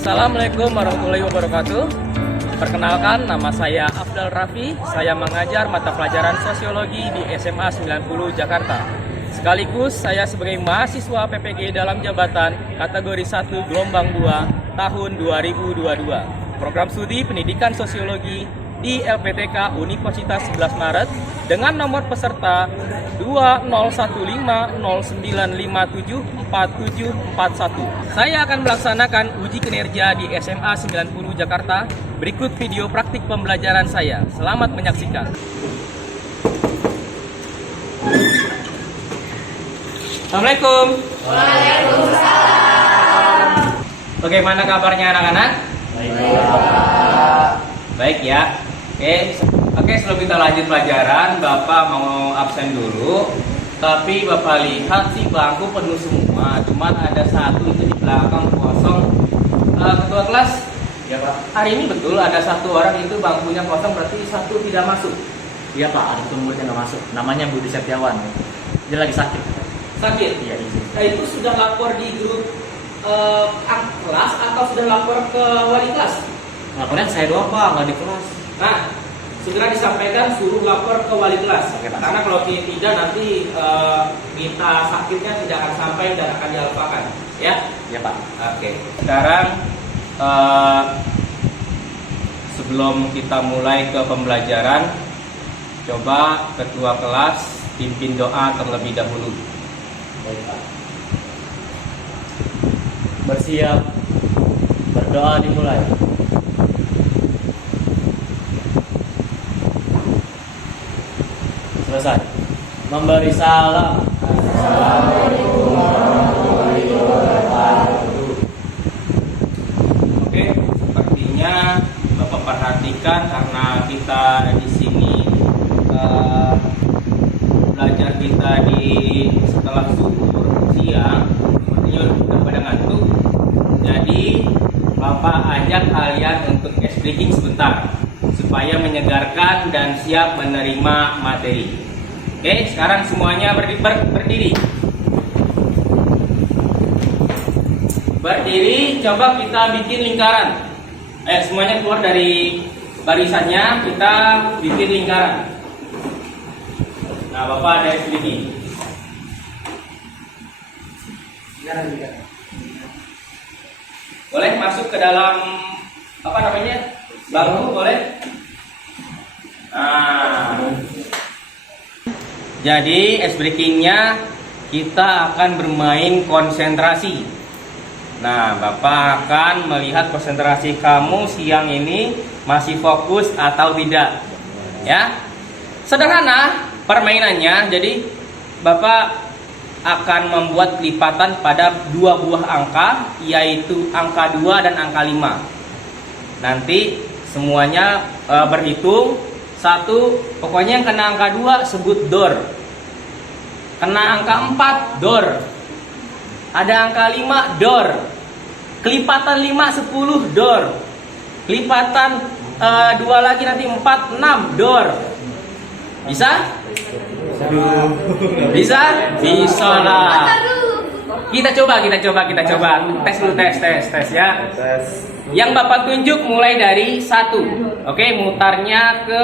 Assalamualaikum warahmatullahi wabarakatuh. Perkenalkan, nama saya Afdal Raffi. Saya mengajar mata pelajaran sosiologi di SMA 90 Jakarta. Sekaligus saya sebagai mahasiswa PPG dalam jabatan kategori 1 gelombang 2 tahun 2022. Program studi pendidikan sosiologi di LPTK Universitas 11 Maret dengan nomor peserta 201509574741. Saya akan melaksanakan uji kinerja di SMA 90 Jakarta. Berikut video praktik pembelajaran saya. Selamat menyaksikan. Assalamualaikum. Waalaikumsalam. Bagaimana kabarnya anak-anak? Baik ya. Oke, sebelum kita lanjut pelajaran, Bapak mau absen dulu. Tapi Bapak lihat sih bangku penuh semua, cuman ada satu itu di belakang kosong. Ketua kelas, Ya Pak. hari ini betul ada satu orang itu bangkunya kosong, berarti satu tidak masuk. Iya Pak, ada murid yang nggak masuk. Namanya Budi Setiawan. Dia lagi sakit. Sakit? Iya, izin. Nah, itu sudah lapor di grup kelas atau sudah lapor ke wali kelas? Laporan saya doang Pak, nggak di kelas. Nah, segera disampaikan suruh lapor ke wali kelas. Oke, Pak. Karena kalau tidak nanti kita sakitnya tidak akan sampai dan akan dialpakan, ya? Iya Pak. Oke. Sekarang sebelum kita mulai ke pembelajaran, coba ketua kelas pimpin doa terlebih dahulu. Baik Pak. Bersiap. Berdoa dimulai. Selesai. Memberi salam. Assalamualaikum warahmatullahi wabarakatuh. Oke, sepertinya Bapak perhatikan karena kita di sini belajar kita di setelah zuhur siang, sepertinya udah pada ngantuk. Jadi Bapak ajak kalian untuk ice breaking sebentar supaya menyegarkan dan siap menerima materi. Oke, sekarang semuanya berdiri. Berdiri, coba kita bikin lingkaran. Ayo semuanya keluar dari barisannya, kita bikin lingkaran. Nah, Bapak ada sedikit. Boleh masuk ke dalam apa namanya? Bangku boleh? Nah. Jadi ice breakingnya kita akan bermain konsentrasi. Nah, Bapak akan melihat konsentrasi kamu siang ini masih fokus atau tidak. Ya. Sederhana permainannya. Jadi Bapak akan membuat lipatan pada dua buah angka, yaitu angka 2 dan angka 5. Nanti semuanya berhitung. Satu, pokoknya yang kena angka 2 sebut dor. Kena angka 4 dor. Ada angka 5 dor. Kelipatan 5 10 dor. Kelipatan 2 lagi nanti 4 6 dor. Bisa? Bisa? Bisa lah. Kita coba. Tes dulu, tes ya. Yang Bapak tunjuk mulai dari 1. Oke, mutarnya ke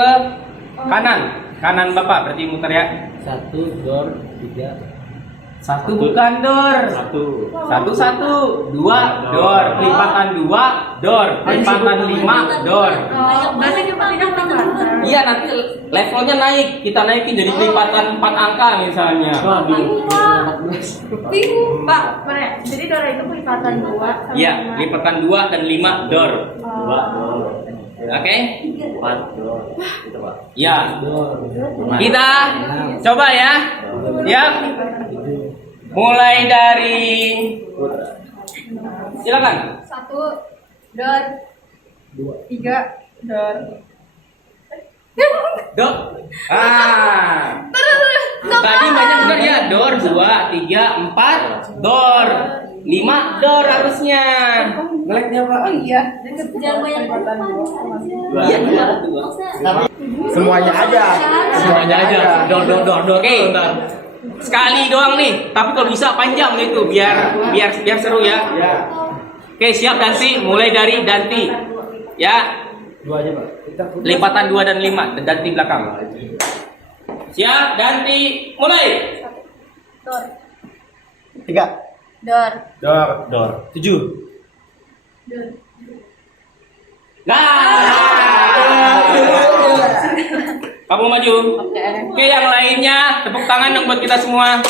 kanan Bapak, berarti mutar ya. 1 dor 3. 1 bukan dor. 1 2 dor. Kelipatan 2 dor. Kelipatan 5 dor. Berarti kelipatan tambah. Iya, nanti levelnya naik. Kita naikin jadi kelipatan 4 angka misalnya. Bingung, Pak. Bener. Jadi dor itu kelipatan 2. Iya, kelipatan 2 dan 5 dor. 2 dor. Oke? 4 dor. Gitu Pak. Ya. Kita coba ya. Siap? Mulai dari silakan. 1 dor 3 dor. Dor. Tadi banyak benar ya. Dor 2 3 4 dor. 5 dor harusnya. Ngeleknya Pak. Oh iya. Jangan banyak Iya, 2. Semuanya aja. Dor. Oke. Sekali doang nih, tapi kalau bisa panjang gitu biar seru ya. Oke, siap Danti. Mulai dari Danti. Ya, Dua aja, Pak. lipatan 2 dan 5. Danti belakang. Siap, Danti. Mulai. Dor. 3. Dor. Dor. 7. Dor. Nah. Kamu maju. Oke, yang lainnya tepuk tangan dong buat kita semua.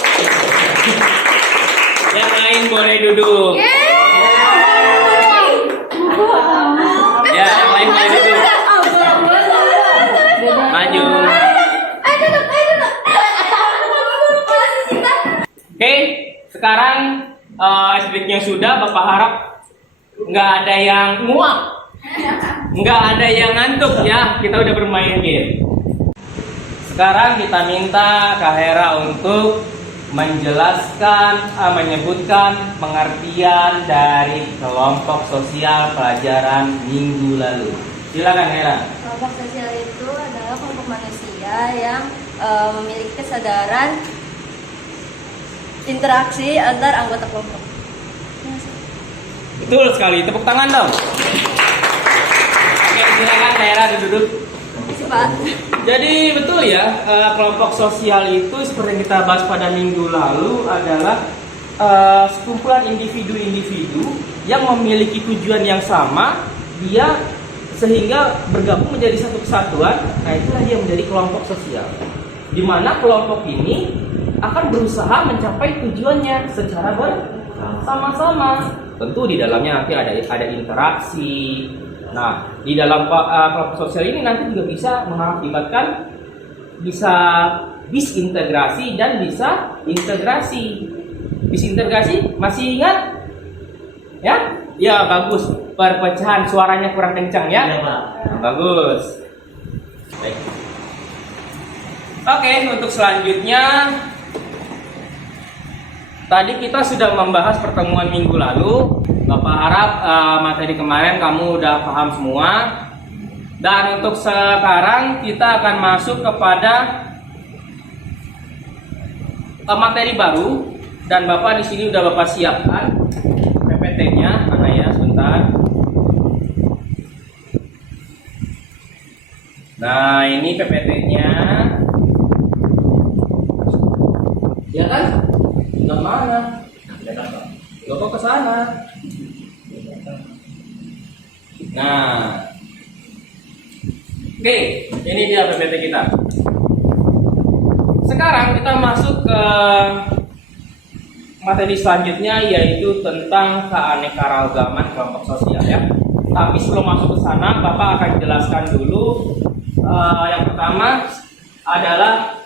Yang lain boleh duduk. Ya, yang lain boleh duduk. Maju. Oke, sekarang SBK-nya sudah. Bapak harap nggak ada yang nguap, nggak ada yang ngantuk ya. Kita udah bermain game. Sekarang kita minta Kak Hera untuk menjelaskan, menyebutkan pengertian dari kelompok sosial pelajaran minggu lalu. Silakan Hera. Kelompok sosial itu adalah kelompok manusia yang memiliki kesadaran interaksi antar anggota kelompok. Betul sekali. Tepuk tangan dong. Oke, silakan Kak Hera duduk. Pak. Jadi betul ya, kelompok sosial itu seperti yang kita bahas pada minggu lalu adalah sekumpulan individu-individu yang memiliki tujuan yang sama, dia sehingga bergabung menjadi satu kesatuan. Nah, itulah dia menjadi kelompok sosial. Di mana kelompok ini akan berusaha mencapai tujuannya secara bersama-sama. Tentu di dalamnya nanti ada interaksi. Nah, di dalam kelompok sosial ini nanti juga bisa mengakibatkan bisa disintegrasi dan bisa integrasi. Disintegrasi masih ingat? Ya? Ya, bagus. Perpecahan suaranya kurang kencang ya? Iya, Pak. Bagus. Baik. Oke, untuk selanjutnya tadi kita sudah membahas pertemuan minggu lalu. Bapak harap materi kemarin kamu udah paham semua. Dan untuk sekarang kita akan masuk kepada materi baru. Dan Bapak di sini udah Bapak siapkan PPT-nya. Mana ya? Sebentar. Nah, ini PPT-nya. Ya kan? Udah mana? Lo kok ke sana? Nah, oke, ini dia PPT kita. Sekarang kita masuk ke materi selanjutnya, yaitu tentang keanekaragaman kelompok sosial ya. Tapi sebelum masuk ke sana, Bapak akan jelaskan dulu. Yang pertama adalah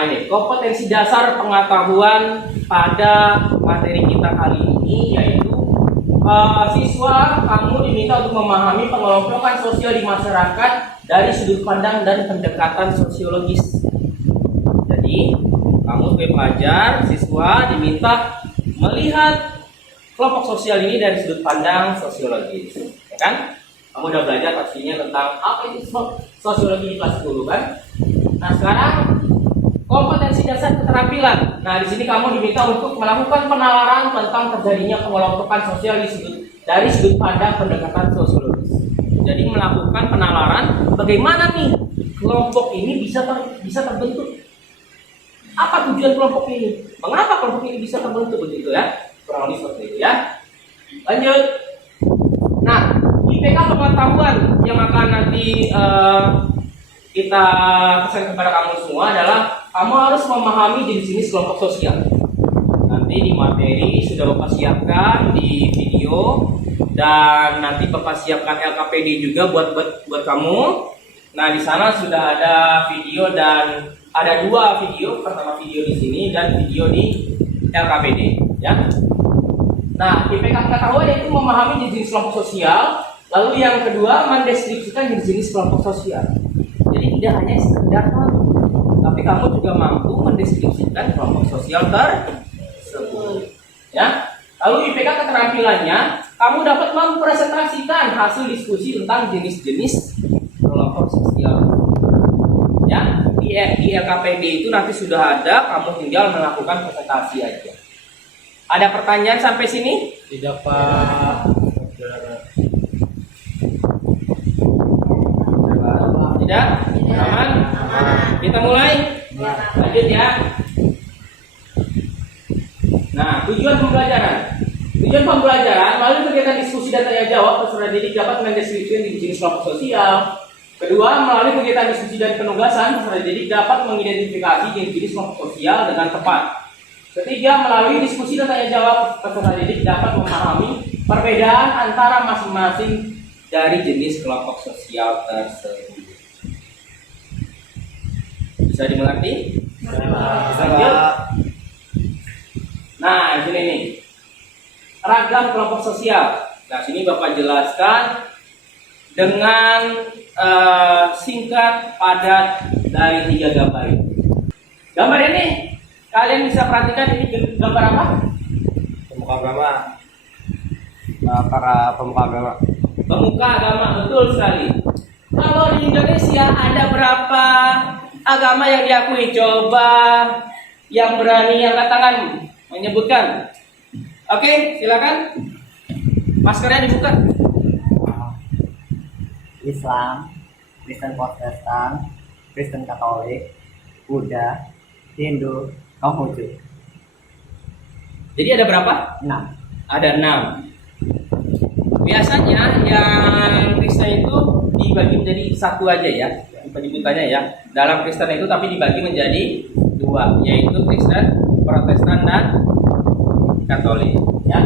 ini kompetensi dasar pengetahuan pada materi kita kali ini, yaitu siswa kamu diminta untuk memahami pengelompokan sosial di masyarakat dari sudut pandang dan pendekatan sosiologis. Jadi kamu sebagai pelajar, siswa diminta melihat kelompok sosial ini dari sudut pandang sosiologis, ya kan? Kamu udah belajar pastinya tentang apa itu sosiologi di kelas 10 kan? Nah, sekarang kompetensi dasar keterampilan. Nah, di sini kamu diminta untuk melakukan penalaran tentang terjadinya pengelompokan sosial dari sudut pandang pendekatan sosiologis. Jadi melakukan penalaran bagaimana nih kelompok ini bisa terbentuk. Apa tujuan kelompok ini? Mengapa kelompok ini bisa terbentuk begitu ya? Kurang lebih seperti itu ya. Lanjut. Nah, IPK pengetahuan yang akan nanti kita pesan kepada kamu semua adalah kamu harus memahami jenis-jenis kelompok sosial. Nanti di materi sudah Bapak siapkan di video, dan nanti Bapak siapkan LKPD juga buat kamu. Nah, di sana sudah ada video, dan ada 2 video, pertama video di sini dan video di LKPD ya. Nah, IPK pengetahuan yaitu memahami jenis kelompok sosial, lalu yang kedua mendeskripsikan jenis kelompok sosial. Jadi tidak hanya sekedar tahu, tapi kamu juga mampu mendeskripsikan kelompok sosial tersebut. Ya. Lalu IPK keterampilannya, kamu dapat mempresentasikan hasil diskusi tentang jenis-jenis kelompok sosial. Ya, di LKPD itu nanti sudah ada, kamu tinggal melakukan presentasi aja. Ada pertanyaan sampai sini? Tidak, Pak. Tidak? Aman? Kita mulai? Lanjut ya. Nah, tujuan pembelajaran. Tujuan pembelajaran melalui kegiatan diskusi dan tanya jawab, peserta didik dapat mendeskripsikan jenis kelompok sosial. Kedua, melalui kegiatan diskusi dan penugasan, peserta didik dapat mengidentifikasi jenis kelompok sosial dengan tepat. Ketiga, melalui diskusi dan tanya jawab, peserta didik dapat memahami perbedaan antara masing-masing dari jenis kelompok sosial tersebut. Bisa dimengerti? Lanjut. Nah, ini nih. Ragam kelompok sosial. Nah, sini Bapak jelaskan dengan singkat, padat dari 3 gambar ini. Gambar ini kalian bisa perhatikan, ini gambar apa? Pemuka agama. Para pemuka agama. Pemuka agama, betul sekali. Kalau di Indonesia ada berapa agama yang diakui? Coba yang berani angkat tangan menyebutkan. Oke, silakan. Maskernya dibuka. Islam, Kristen Protestan, Kristen Katolik, Buddha, Hindu, Konghucu. Jadi ada berapa? 6. Ada 6. Biasanya yang Kristen itu dibagi menjadi satu aja ya, penyebutannya ya. Dalam Kristen itu tapi dibagi menjadi 2, yaitu Kristen Protestan dan Katolik. Ya.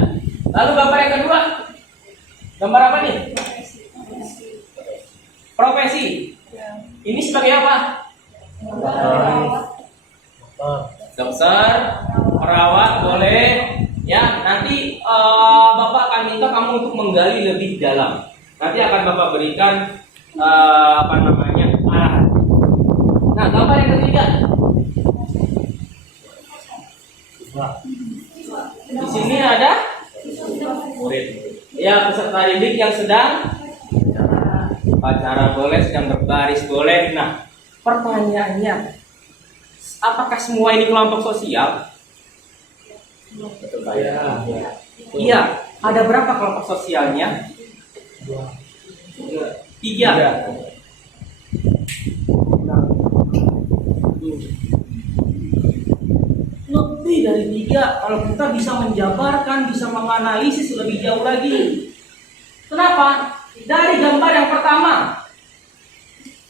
Lalu gambar yang kedua, gambar apa nih? Profesi. Ini sebagai apa? Dokter, perawat, boleh. Ya, nanti Bapak akan minta kamu untuk menggali lebih dalam. Nanti akan Bapak berikan arahan. Nah, gambar yang ketiga. Di sini ada murid. Ya, peserta didik yang sedang pacara boleh, sedang berbaris boleh. Nah, pertanyaannya, apakah semua ini kelompok sosial? Iya. Ada berapa kelompok sosialnya? 3. Lebih dari 3. Kalau kita bisa menjabarkan, bisa menganalisis lebih jauh lagi. Kenapa? Dari gambar yang pertama,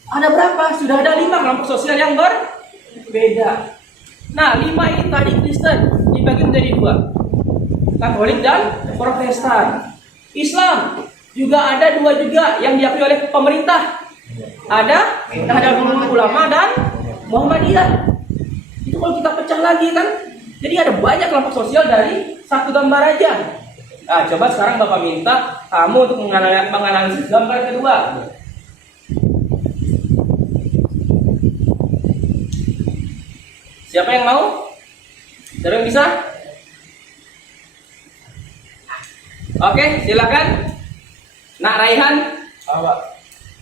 ada berapa? Sudah ada 5 kelompok sosial yang berbeda. Nah, 5 ini tadi Kristen dibagi menjadi 2, Katolik dan Protestan. Islam juga ada 2 juga yang diakui oleh pemerintah. Ada Nahdlatul Ulama dan Muhammadiyah. Itu kalau kita pecah lagi kan, jadi ada banyak kelompok sosial dari satu gambar aja. Nah, coba sekarang Bapak minta kamu untuk menganalisis gambar kedua. Siapa yang mau? Siapa yang bisa? Oke, silakan. Nak Raihan,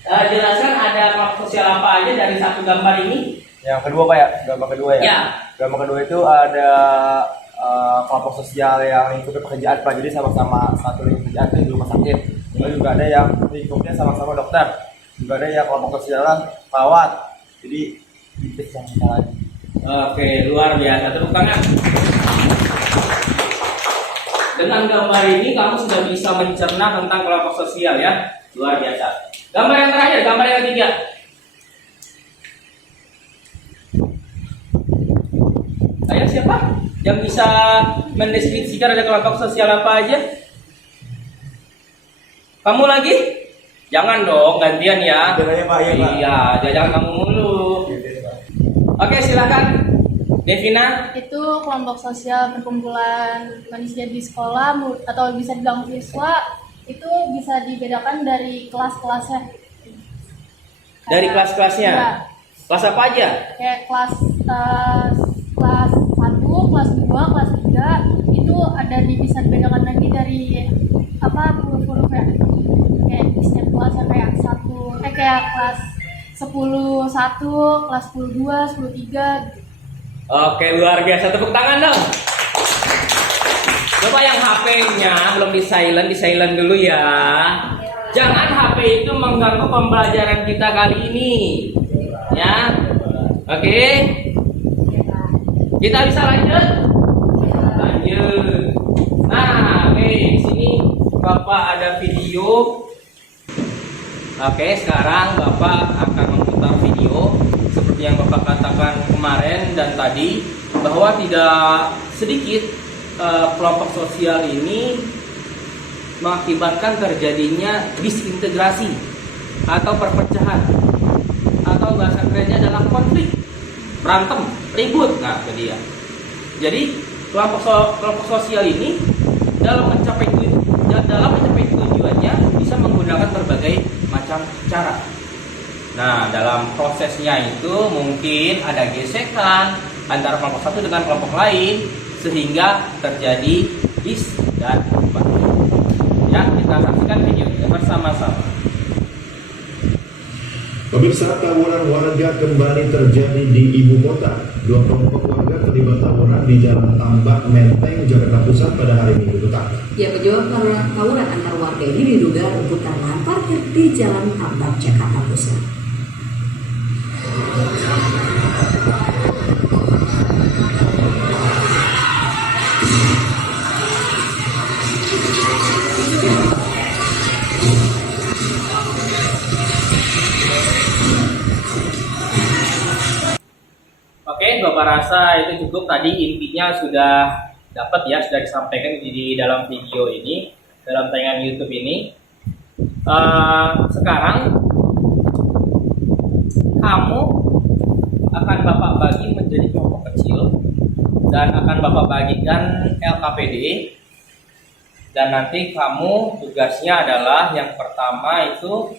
jelaskan ada kelompok sosial apa aja dari satu gambar ini. Yang kedua, Pak ya? Gambar kedua ya? Ya. Gambar kedua itu ada kelompok sosial yang lingkupnya pekerjaan, Pak. Jadi sama-sama satu lingkup pekerjaan itu di rumah sakit. Lalu juga ada yang lingkupnya sama-sama dokter. Juga ada yang kelompok sosial perawat. Jadi itu sama lagi. Oke, luar biasa. Tepuk tangan. Dengan gambar ini kamu sudah bisa mencerna tentang kelompok sosial ya. Luar biasa. Gambar yang terakhir, gambar yang ketiga. Saya siapa? Yang bisa mendeskripsikan ada kelompok sosial apa aja? Kamu lagi? Jangan dong, gantian ya. Gantian, Pak, ya, Pak. Iya, jangan kamu mulu. Oke, silakan. Devina. Itu kelompok sosial perkumpulan manusia di sekolah atau bisa dibilang siswa, itu bisa dibedakan dari kelas-kelasnya. Dari kelas-kelasnya? Ya, Kelas apa aja? kayak kelas 1, kelas 2, kelas 3 itu ada bisa dibedakan lagi dari huruf-huruf ya. Kayak di setiap kelas kayak kayak kelas 10-1, kelas 10-2, 10-3 gitu. Oke, luar biasa. Tepuk tangan dong. Coba yang HP-nya belum di silent dulu ya. Jangan HP itu mengganggu pembelajaran kita kali ini. Ya. Oke. Kita bisa lanjut? Lanjut. Nah, oke, di sini Bapak ada video. Oke, sekarang Bapak akan memutar video seperti yang Bapak katakan kemarin dan tadi, bahwa tidak sedikit kelompok sosial ini mengakibatkan terjadinya disintegrasi atau perpecahan, atau bahasa kerennya adalah konflik, berantem, ribut. Nah, itu dia. Jadi kelompok sosial ini dalam mencapai tujuannya bisa menggunakan berbagai macam cara. Nah, dalam prosesnya itu mungkin ada gesekan antara kelompok satu dengan kelompok lain sehingga terjadi dis dan konflik. Ya, kita saksikan videonya bersama-sama. Pemirsa, tawuran warga kembali terjadi di ibu kota. Dua kelompok warga terlibat tawuran di Jalan Tambak Menteng, Jakarta Pusat pada hari Minggu petang. Ya, penyebab tawuran antar warga ini diduga rebutan lahan parkir di Jalan Tambak, Jakarta Pusat. Oke, Bapak rasa itu cukup. Tadi intinya sudah dapat ya, sudah disampaikan di dalam video ini, dalam tayangan YouTube ini. Sekarang kamu akan Bapak bagi menjadi kelompok kecil dan akan Bapak bagikan LKPD, dan nanti kamu tugasnya adalah yang pertama itu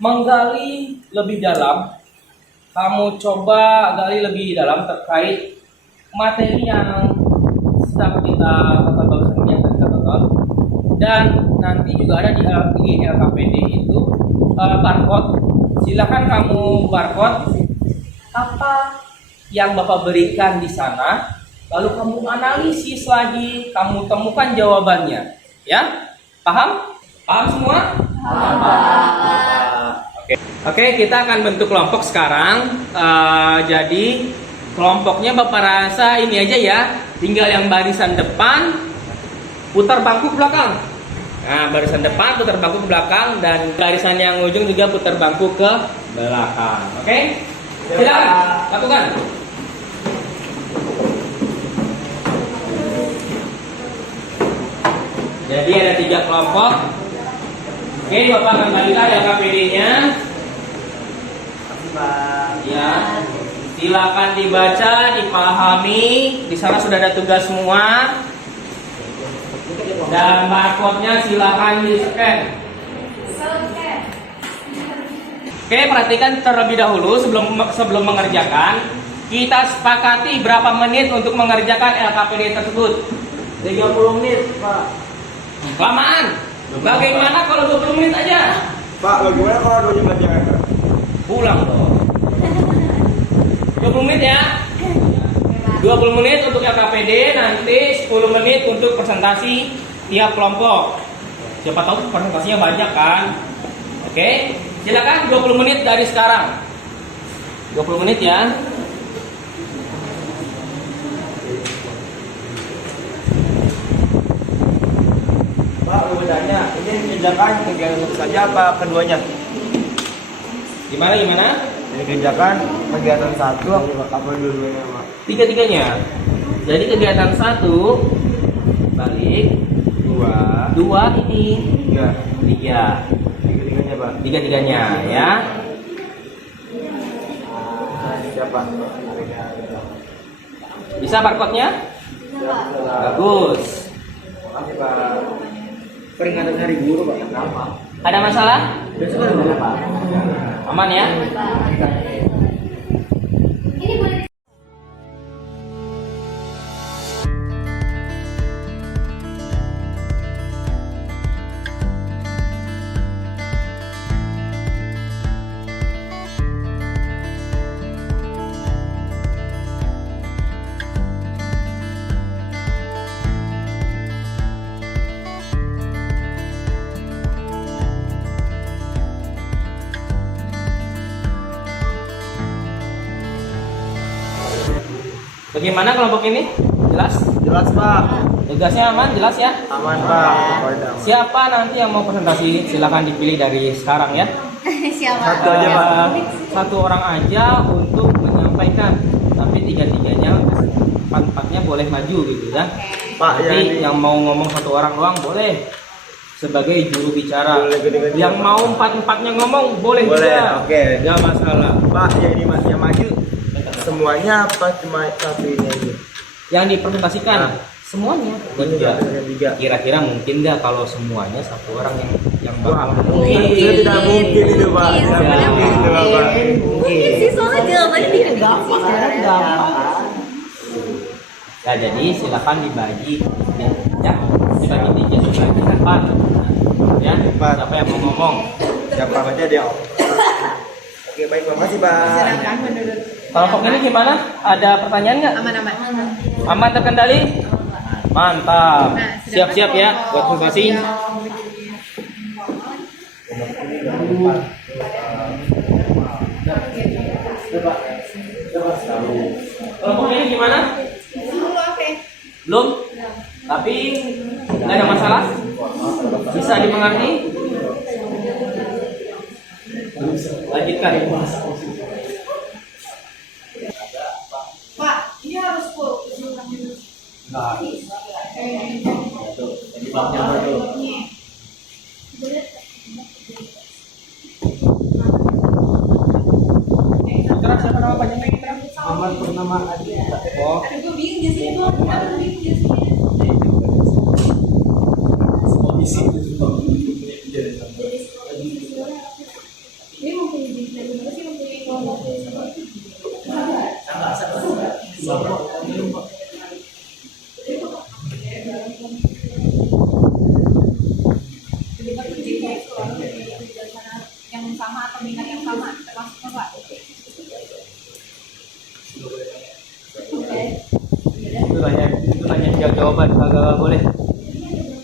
menggali lebih dalam. Kamu coba gali lebih dalam terkait materi yang sedang kita tonton, dan nanti juga ada di LKPD itu barcode. Silakan kamu barcode apa yang Bapak berikan di sana, lalu kamu analisis lagi, kamu temukan jawabannya. Ya, paham? Paham semua? Paham. Oke, kita akan bentuk kelompok sekarang. Jadi kelompoknya Bapak rasa ini aja ya, tinggal yang barisan depan putar bangku ke belakang. Nah, barisan depan putar bangku ke belakang, dan barisan yang ujung juga putar bangku ke belakang. Oke, silakan lakukan. Jadi ada 3 kelompok. Oke, Bapak akan bagikan LKPD-nya. Ya, silakan dibaca, dipahami. Di sana sudah ada tugas semua. Dan barcode-nya silakan di-scan. Oke, perhatikan terlebih dahulu sebelum mengerjakan. Kita sepakati berapa menit untuk mengerjakan LKPD tersebut. 30 menit, Pak. Lamaan. Bagaimana kalau 20 menit aja? Pak, bagaimana kalau 2 jam aja? Pulang dong. 20 menit ya. 20 menit untuk LKPD, nanti 10 menit untuk presentasi tiap kelompok. Siapa tahu presentasinya banyak kan? Oke, silakan 20 menit dari sekarang. 20 menit ya. Pak, mau bertanya, ini kerjakan kegiatan satu saja apa keduanya? Gimana? Ini kerjakan kegiatan satu apa dua-duanya, Pak? Tiga-tiganya. Jadi kegiatan 1 balik, 2 ini, 3. Tiga-tiganya, Pak. Tiga-tiganya ya. Siapa? Bisa barcode-nya? Bagus. Makasih, Pak. Peringatan Hari Guru, Pak. Ada masalah? Besok ada berapa, Pak? Aman ya? Ini boleh Bagaimana kelompok ini? Jelas? Jelas Pak. Tugasnya aman, jelas ya? Aman Pak. Pokoknya aman. Siapa nanti yang mau presentasi? Silahkan dipilih dari sekarang ya. Siapa? Satu aja Pak. Satu orang aja untuk menyampaikan. Tapi tiga-tiganya, empat-empatnya boleh maju gitu kan? Pak, Nanti yang mau ngomong satu orang doang boleh sebagai juru bicara. Boleh gede-gede. Yang mau empat-empatnya ngomong boleh Boleh, juga. oke. Nggak masalah. Pak, yang ini Mas yang maju semuanya apa cuma satu ini aja? Yang dipresentasikan semuanya. Tiga. Tiga. Kira-kira mungkin nggak kalau semuanya satu orang yang Wah, bakal mungkin tidak mungkin itu Pak. Tidak Mungkin. mungkin itu Pak. Mungkin sih soalnya jawabannya tidak gampang. Ya, jadi silakan dibagi ya. Dibagi tiga dibagi empat. Ya, Empat. siapa yang mau ngomong? Siapa aja dia. Oke, baik, terima kasih Pak. Kelompok ini gimana? Ada pertanyaan nggak? Aman-aman. Aman terkendali? Mantap. Siap-siap ya buat presentasi. Kelompok ini gimana? Belum? Tapi nggak ada masalah? Bisa dimengerti? Lanjutkan. Pak, ini harus full. Jadi babnya apa tuh? Putra, siapa nama panjangnya Putra? Aman Purnama Adi. Oh, Gue bingung di sini tuh. Ini mempunyai jenis apa sih mempunyai kelompok yang sama atau minat yang sama termasuk apa? itu nanya jawaban, kagak boleh.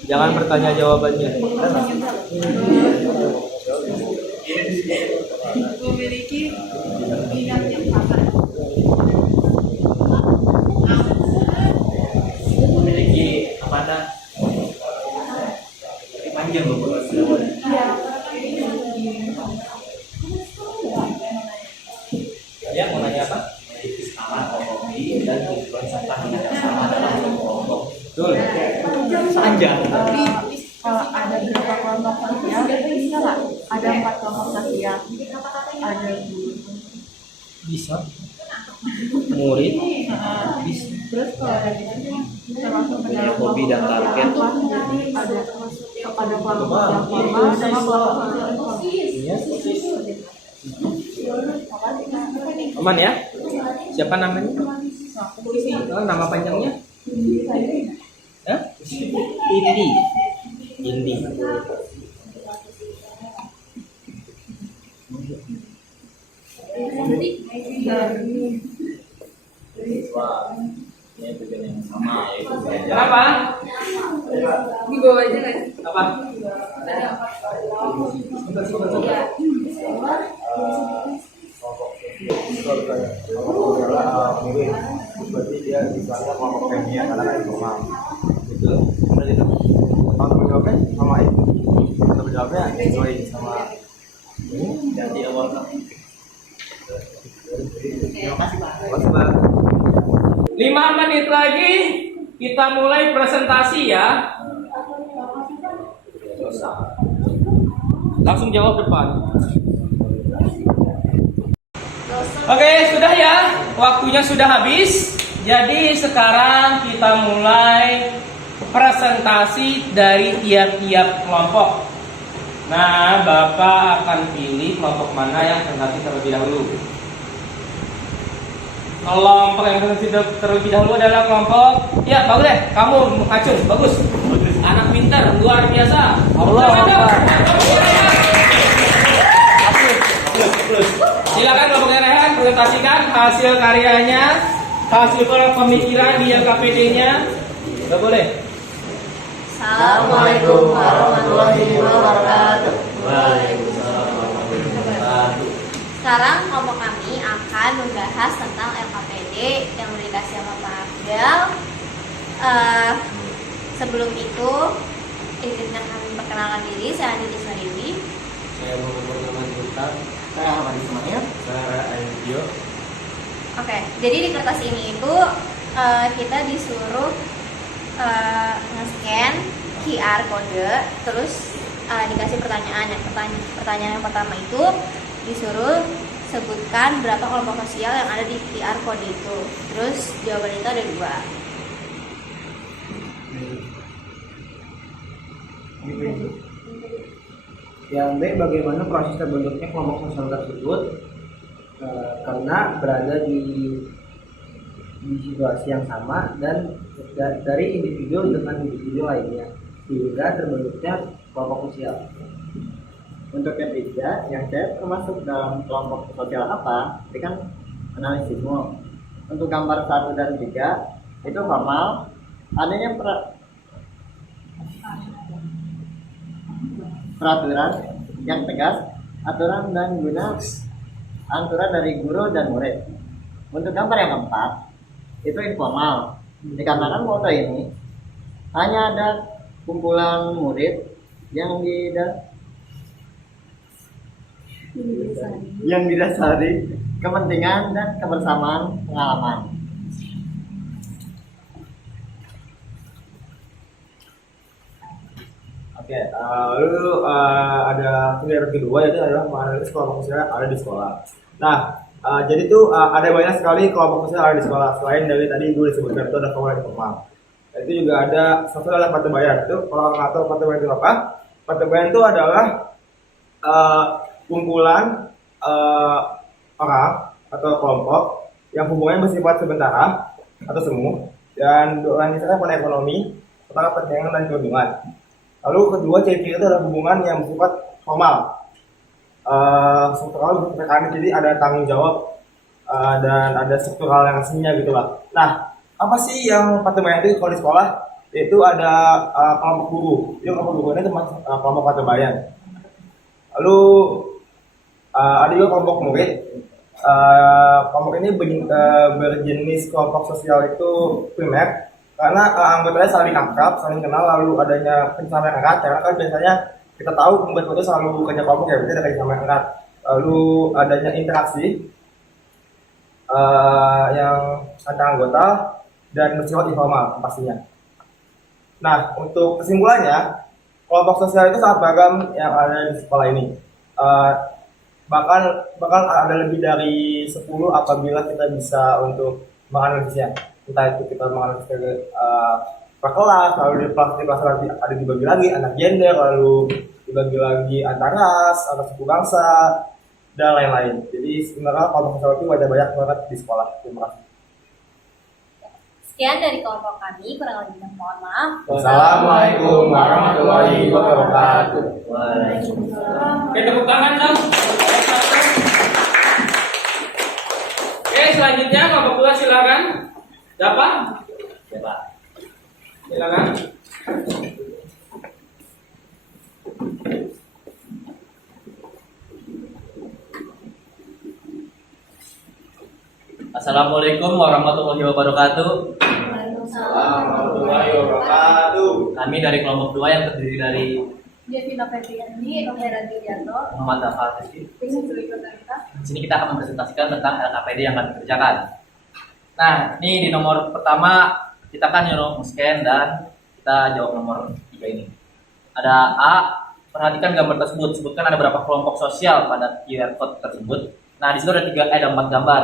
Jangan bertanya jawabannya. Memiliki minat yang sama. Memiliki apa ada? Panjang loh. Ya, mau nanya apa? Kesamaan hobi dan tujuan serta minat yang sama dalam kelompok. Betul. Panjang. Tapi kalau ada beberapa kelompok sosial, bisa nggak? Ada 4 kelompok sosial, ada guru. Bisa. Murid. Bisa. Terus kalau ada gitu, termasuk ke dalam Hobi dan target. ada kelompok yang formal sama kelompok sosial informal. Iya. Aman ya? Siapa namanya? Nama panjangnya? Hah? Indi. Indi. Ya, tujuan yang sama yaitu belajar. Kenapa? Di bawah aja nggak sih? Apa? Berarti dia misalnya kelompok kimia karena kan informal. Betul. Benar itu. Kalau menjawabnya sama itu. Kalau menjawabnya sesuai sama Dan di awal Terima kasih Pak. 5 menit lagi kita mulai presentasi ya. Langsung jawab depan. Oke, sudah ya. Waktunya sudah habis. Jadi sekarang kita mulai presentasi dari tiap-tiap kelompok. Nah, Bapak akan pilih kelompok mana yang presentasi terlebih dahulu. Kelompok yang terlebih dahulu adalah kelompok, ya bagus deh, kamu Acung, bagus, anak pintar, luar biasa. Allah. Silakan kelompoknya Rehan presentasikan hasil karyanya, hasil pemikiran di LKPD-nya. Gak boleh. Assalamualaikum warahmatullahi wabarakatuh. Waalaikumsalam warahmatullahi wabarakatuh. Sekarang kelompok kami akan membahas tentang LKPD yang udah dikasih sama Pak Afdal. Sebelum itu, izinkan kami perkenalkan diri. Saya Andi Dewi. Saya Muhammad Nurman Gupta. Saya Ahmad Ismail. Saya Ayo. Oke, jadi di kertas ini itu kita disuruh nge-scan QR kode, terus dikasih pertanyaan. Pertanyaan yang pertama itu disuruh sebutkan berapa kelompok sosial yang ada di QR kode itu. Terus jawaban itu ada 2. Yang B, bagaimana proses terbentuknya kelompok sosial tersebut? Karena berada di situasi yang sama dan dari individu dengan individu lainnya, sehingga terbentuknya kelompok sosial. Untuk yang ketiga, yang C, termasuk dalam kelompok sosial apa? Ini kan analisisme. Untuk gambar 1 dan 3 itu formal, adanya peraturan yang tegas, aturan dan guna aturan dari guru dan murid. Untuk gambar yang keempat itu informal, dikarenakan foto ini hanya ada kumpulan murid yang didasari kepentingan dan kebersamaan pengalaman. Oke, lalu ada pilihan kedua yaitu adalah menganalisis kelompok sosial yang ada di sekolah. Nah, jadi tuh ada banyak sekali kelompok sosial yang ada di sekolah. Selain dari tadi gue disebutkan itu ada kelompok informal. Itu juga ada satu adalah pratebayan. Itu kalau nggak tahu pratebayan itu apa? Pratebayan itu adalah kumpulan orang atau kelompok yang hubungannya bersifat sementara atau semu dan berorientasikan pada ekonomi, tentang kepentingan dan keuntungan. Lalu kedua, ciri-ciri itu adalah hubungan yang bersifat formal, struktural, jadi ada tanggung jawab dan ada struktural yang aslinya gitu lah. Nah, apa sih yang pratebayan itu kalau di sekolah? Itu ada kelompok guru. Itu kelompok guru ini termasuk kelompok pratebayan. Lalu ada juga kelompok murid. Kelompok ini berjenis kelompok sosial itu primer. Karena anggotanya saling akrab, saling kenal, lalu adanya kerjasama yang erat. Karena kan biasanya kita tahu membuat foto selalu kerja kelompok ya, berarti ada kerjasama yang erat. Lalu adanya interaksi yang antar anggota dan bersifat informal pastinya. Nah, untuk kesimpulannya, kelompok sosial itu sangat beragam yang ada di sekolah ini. Bahkan ada lebih dari 10 apabila kita bisa untuk menganalisisnya. Entah itu kita menganalisis per kelas, lalu di kelas nanti ada dibagi lagi anak gender, lalu dibagi lagi antar ras, antar suku bangsa, dan lain-lain. Jadi sebenarnya kelompok sosial itu ada banyak banget di sekolah. Terima kasih. Sekian dari kelompok kami, kurang lebihnya mohon maaf. Wassalamualaikum warahmatullahi wabarakatuh. Oke, tepuk tangan dong. Oke, selanjutnya kelompok 2 silakan. Siapa? Silakan. Assalamualaikum warahmatullahi wabarakatuh. Warahmatullahi wabarakatuh. Kami dari kelompok 2 yang terdiri dari Devina Febriani, Rohera Gidianto, Muhammad Afati. Di sini kita akan mempresentasikan tentang LKPD yang akan dikerjakan. Nah, ini di nomor pertama kita kan nyuruh scan dan kita jawab nomor 3 ini. Ada A, perhatikan gambar tersebut, sebutkan ada berapa kelompok sosial pada QR code tersebut. Nah, di situ ada 4 gambar.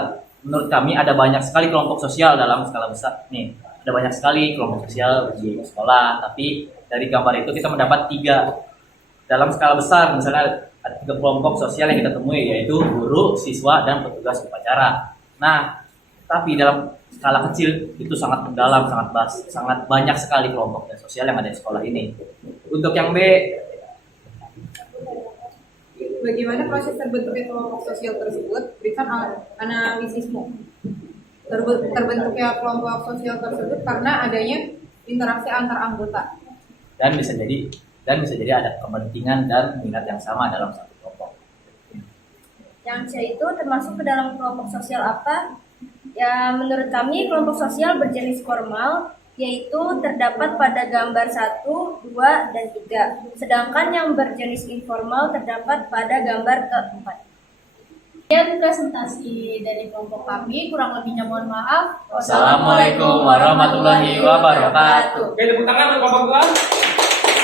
Menurut kami ada banyak sekali kelompok sosial dalam skala besar. Nih, ada banyak sekali kelompok sosial di sekolah, tapi dari gambar itu kita mendapat 3 dalam skala besar. Misalnya ada 3 kelompok sosial yang kita temui, yaitu guru, siswa, dan petugas upacara. Nah, tapi dalam skala kecil itu sangat mendalam, sangat banyak sekali kelompok dan sosial yang ada di sekolah ini. Untuk yang B, bagaimana proses terbentuknya kelompok sosial tersebut? Berikan analisismu. Terbentuknya kelompok sosial tersebut karena adanya interaksi antar anggota. Dan bisa jadi ada kepentingan dan minat yang sama dalam satu kelompok. Yang C itu termasuk ke dalam kelompok sosial apa? Ya, menurut kami kelompok sosial berjenis formal yaitu terdapat pada gambar 1, 2, dan 3. Sedangkan yang berjenis informal terdapat pada gambar keempat. Sekian presentasi dari kelompok kami, kurang lebihnya mohon maaf. Assalamualaikum warahmatullahi wabarakatuh. Oke, tepuk tangan untuk kelompok dua.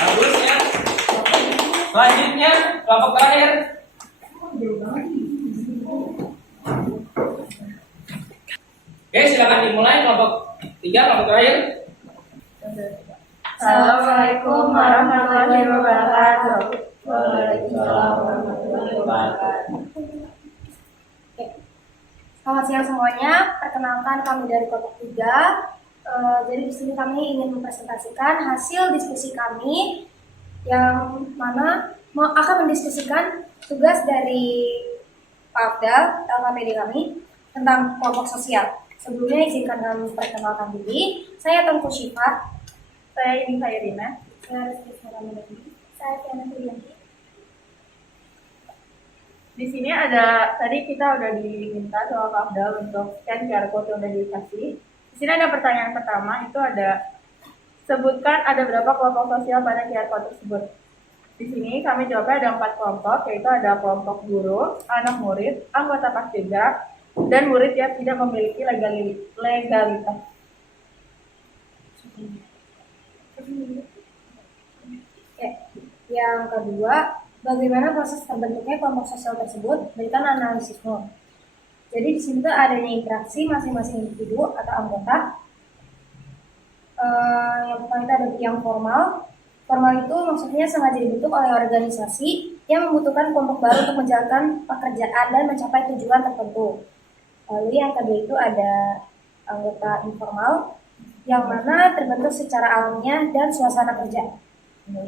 Bagus ya. Selanjutnya kelompok terakhir. Oke, silakan dimulai kelompok 3, kelompok terakhir. Assalamualaikum warahmatullahi wabarakatuh. Waalaikumsalam warahmatullahi wabarakatuh. Selamat siang semuanya. Perkenalkan kami dari kelompok 3. Jadi di sini kami ingin mempresentasikan hasil diskusi kami yang mana akan mendiskusikan tugas dari Pak Afdal, LKPD kami tentang kelompok sosial. Sebelumnya izinkan kami perkenalkan diri. Saya Tengku Syifa. Saya Indi Khairina. Saya Rizky Saramudani. Saya Tiana Sulianti. Di sini ada, tadi kita udah diminta sama Pak Afdal untuk scan QR code yang udah dikasih. Di sini ada pertanyaan pertama, itu ada sebutkan ada berapa kelompok sosial pada QR code tersebut. Di sini kami jawabnya ada 4 kelompok, yaitu ada kelompok guru, anak murid, anggota Paskibra, dan murid yang tidak memiliki legalitas. Oke. Yang kedua, bagaimana proses terbentuknya kelompok sosial tersebut? Berikan analisismu. Jadi di sini tuh adanya interaksi masing-masing individu atau anggota. Yang pertama itu ada yang formal. Formal itu maksudnya sengaja dibentuk oleh organisasi yang membutuhkan kelompok baru untuk menjalankan pekerjaan dan mencapai tujuan tertentu. Lalu yang kedua itu ada anggota informal, yang mana terbentuk secara alamiah dan suasana kerja.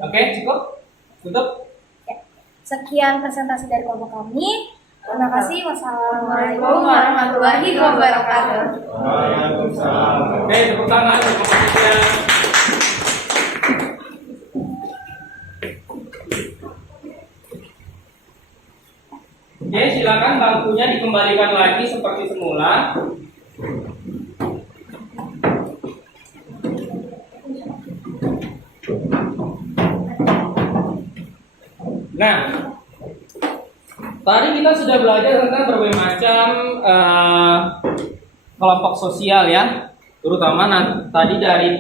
Oke, cukup. Tutup. Ya. Sekian presentasi dari kelompok kami. Terima kasih. Wassalamualaikum warahmatullahi wabarakatuh. Waalaikumsalam. Oke, tepuk tangan untuk kelompok 3. Oke, silakan bangkunya dikembalikan lagi seperti semula. Nah, tadi kita sudah belajar tentang berbagai macam kelompok sosial ya, terutama tadi dari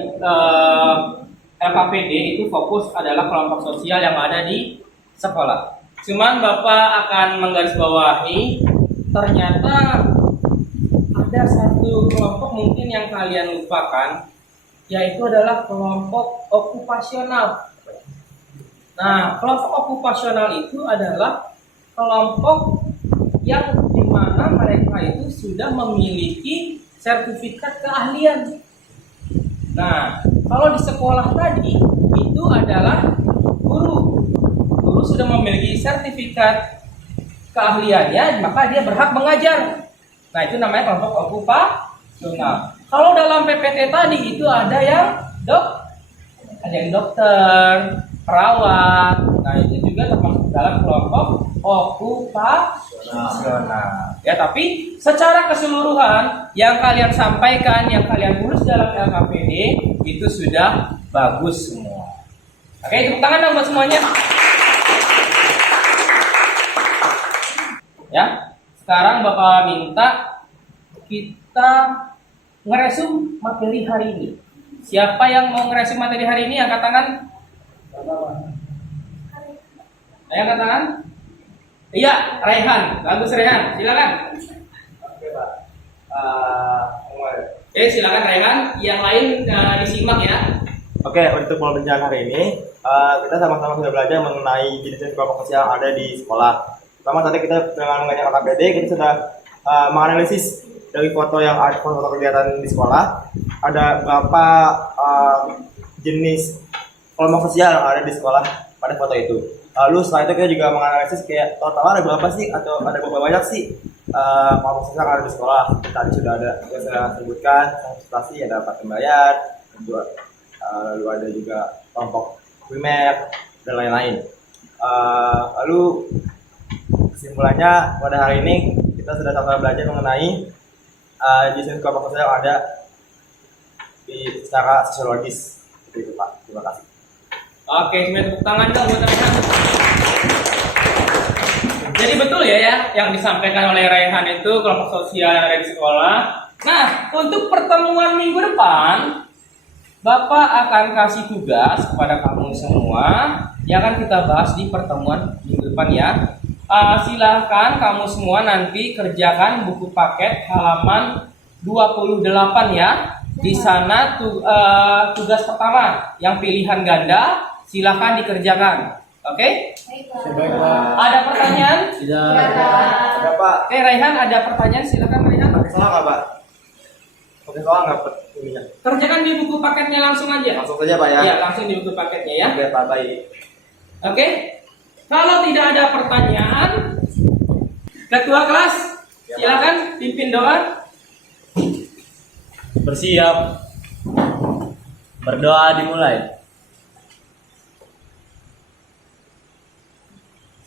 LKPD itu fokus adalah kelompok sosial yang ada di sekolah. Cuman Bapak akan menggarisbawahi ternyata ada satu kelompok mungkin yang kalian lupakan, yaitu adalah kelompok okupasional. Nah, kelompok okupasional itu adalah kelompok yang dimana mereka itu sudah memiliki sertifikat keahlian. Nah, kalau di sekolah tadi itu adalah guru. Guru sudah memiliki sertifikat keahliannya, maka dia berhak mengajar. Nah, itu namanya kelompok okupasional. Kalau dalam PPT tadi itu ada yang dokter, perawat. Nah, itu juga termasuk dalam kelompok okupasional. Ya, tapi secara keseluruhan yang kalian sampaikan, yang kalian tulis dalam LKPD itu sudah bagus semua. Oke, tepuk tangan dong buat semuanya. Ya, sekarang Bapak minta kita ngeresum materi hari ini. Siapa yang mau ngeresum materi hari ini? Angkat tangan. Ayo angkat tangan. Iya, Rehan. Bagus Rehan. Silakan. Oke, Pak. Oke, silakan Rehan. Yang lain disimak ya. Oke, untuk pembelajaran hari ini kita sama-sama sudah belajar mengenai jenis kelompok sosial yang ada di sekolah. Pertama tadi kita dengan mengajar KPD, kita sudah menganalisis dari foto yang ada, foto kegiatan di sekolah, ada berapa jenis kelompok sosial yang ada di sekolah pada foto itu. Lalu setelah itu kita juga menganalisis kayak total ada berapa sih atau ada berapa banyak sih kelompok sosial yang ada di sekolah. Tadi sudah ada, kita sudah sebutkan konsultasi, ada Paskibra, lalu ada juga kelompok primer dan lain-lain. Lalu kesimpulannya pada hari ini kita sudah sama belajar mengenai jenis kelompok sosial yang ada di secara sosiologis. Seperti itu Pak. Terima kasih. Oke, semuanya tepuk tangan dong buat Raihan. Jadi betul ya yang disampaikan oleh Raihan itu kelompok sosial yang ada di sekolah. Nah, untuk pertemuan minggu depan, Bapak akan kasih tugas kepada kamu semua yang akan kita bahas di pertemuan minggu depan ya. Silahkan kamu semua nanti kerjakan buku paket halaman 28 ya. Di sana tugas pertama yang pilihan ganda silahkan dikerjakan. Oke? Ada pertanyaan? Tidak. Ada Pak. Oke, Raihan ada pertanyaan, silakan Raihan. Pakai soal nggak Pak? Pakai soal nggak Pak? Ininya. Kerjakan di buku paketnya langsung aja. Langsung saja Pak ya. Iya, langsung di buku paketnya ya. Oke Pak, baik. Oke? Kalau tidak ada pertanyaan, ketua kelas silakan pimpin doa. Bersiap. Berdoa dimulai.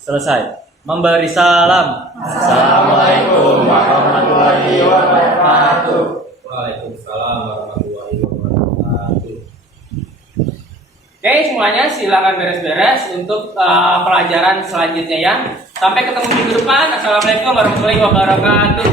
Selesai. Memberi salam. Assalamualaikum warahmatullahi wabarakatuh. Waalaikumsalam warahmatullahi wabarakatuh. Oke, semuanya silakan beres-beres untuk pelajaran selanjutnya ya. Sampai ketemu minggu depan. Assalamualaikum warahmatullahi wabarakatuh.